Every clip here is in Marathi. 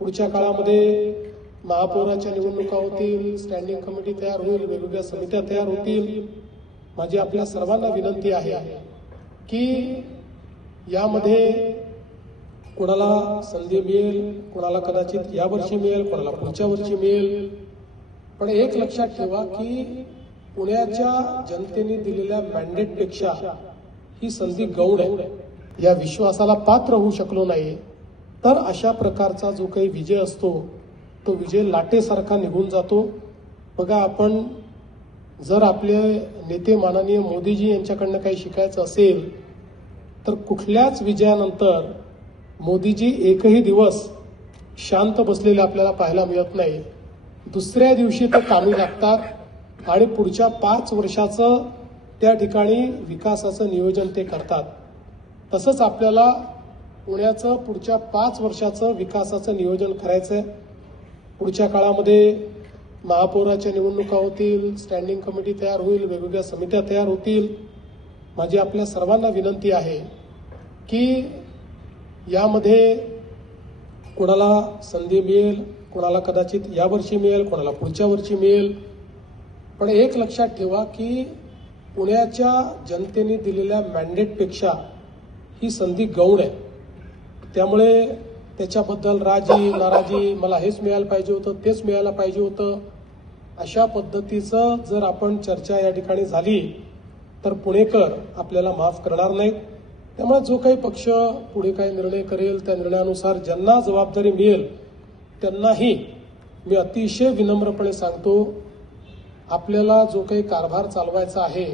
पुढच्या काळामध्ये महापौराच्या निवडणुका होतील, स्टँडिंग कमिटी तयार होईल, वेगवेगळ्या समित्या तयार होतील. माझी आपल्या सर्वांना विनंती आहे की यामध्ये कोणाला संधी मिळेल, कोणाला कदाचित यावर्षी मिळेल, कोणाला पुढच्या वर्षी मिळेल, पण एक लक्षात ठेवा की पुण्याच्या जनतेने दिलेल्या मॅन्डेटपेक्षा ही संधी गौण आहे. या विश्वासाला पात्र होऊ शकलो नाही तर अशा प्रकारचा जो काही विजय असतो तो विजय लाटेसारखा निघून जातो. बघा, आपण जर आपले नेते माननीय मोदीजी यांच्याकडनं काही शिकायचं असेल तर कुठल्याच विजयानंतर मोदीजी एकही दिवस शांत बसलेले आपल्याला पाहायला मिळत नाही. दुसऱ्या दिवशी ते कामी लागतात आणि पुढच्या 5 वर्षाचं त्या ठिकाणी विकासाचं नियोजन ते करतात. तसंच आपल्याला पुण्याचं पुढच्या 5 वर्षाचं विकासाचं नियोजन करायचंय. पुढच्या काळामध्ये महापौराच्या निवडणुका होतील, स्टँडिंग कमिटी तयार होईल, वेगवेगळ्या समित्या तयार होतील. माझी आपल्या सर्वांना विनंती आहे की यामध्ये कोणाला संधी मिळेल, कोणाला कदाचित यावर्षी मिळेल, कोणाला पुढच्या वर्षी मिळेल, पण एक लक्षात ठेवा की पुण्याच्या जनतेने दिलेल्या मॅन्डेटपेक्षा ही संधी गौण आहे. त्यामुळे त्याच्याबद्दल राजी नाराजी, मला हेच मिळायला पाहिजे होतं, तेच मिळायला पाहिजे होतं, अशा पद्धतीचं जर आपण चर्चा या ठिकाणी झाली तर पुणेकर आपल्याला माफ करणार नाहीत. त्यामुळे जो काही पक्ष पुढे काही निर्णय करेल त्या निर्णयानुसार ज्यांना जबाबदारी मिळेल त्यांनाही मी अतिशय विनम्रपणे सांगतो, आपल्याला जो काही कारभार चालवायचा आहे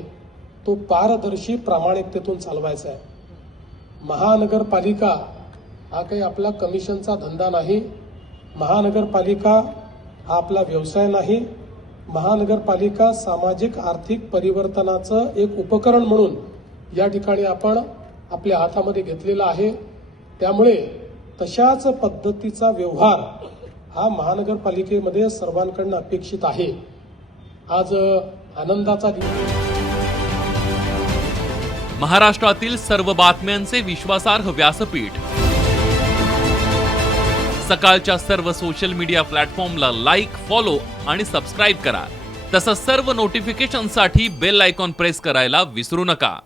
तो पारदर्शी प्रामाणिकतेतून चालवायचा आहे. महानगरपालिका हा काही आपला कमिशनचा धंदा नाही. महानगरपालिका हा आपला व्यवसाय नाही. महानगरपालिका सामाजिक आर्थिक परिवर्तनाचं एक उपकरण म्हणून या ठिकाणी आपण आपल्या हातामध्ये घेतलेला आहे. त्यामुळे तशाच पद्धतीचा व्यवहार हा महानगरपालिकेमध्ये सर्वांकडून अपेक्षित आहे. आज आनंदाचा दिवस. महाराष्ट्रातील सर्व बातम्यांचे विश्वासार्ह व्यासपीठ. सकाळच्या सर्व सोशल मीडिया प्लॅटफॉर्मला लाईक, फॉलो आणि सबस्क्राईब करा. तसंच सर्व नोटिफिकेशनसाठी बेल आयकॉन प्रेस करायला विसरू नका.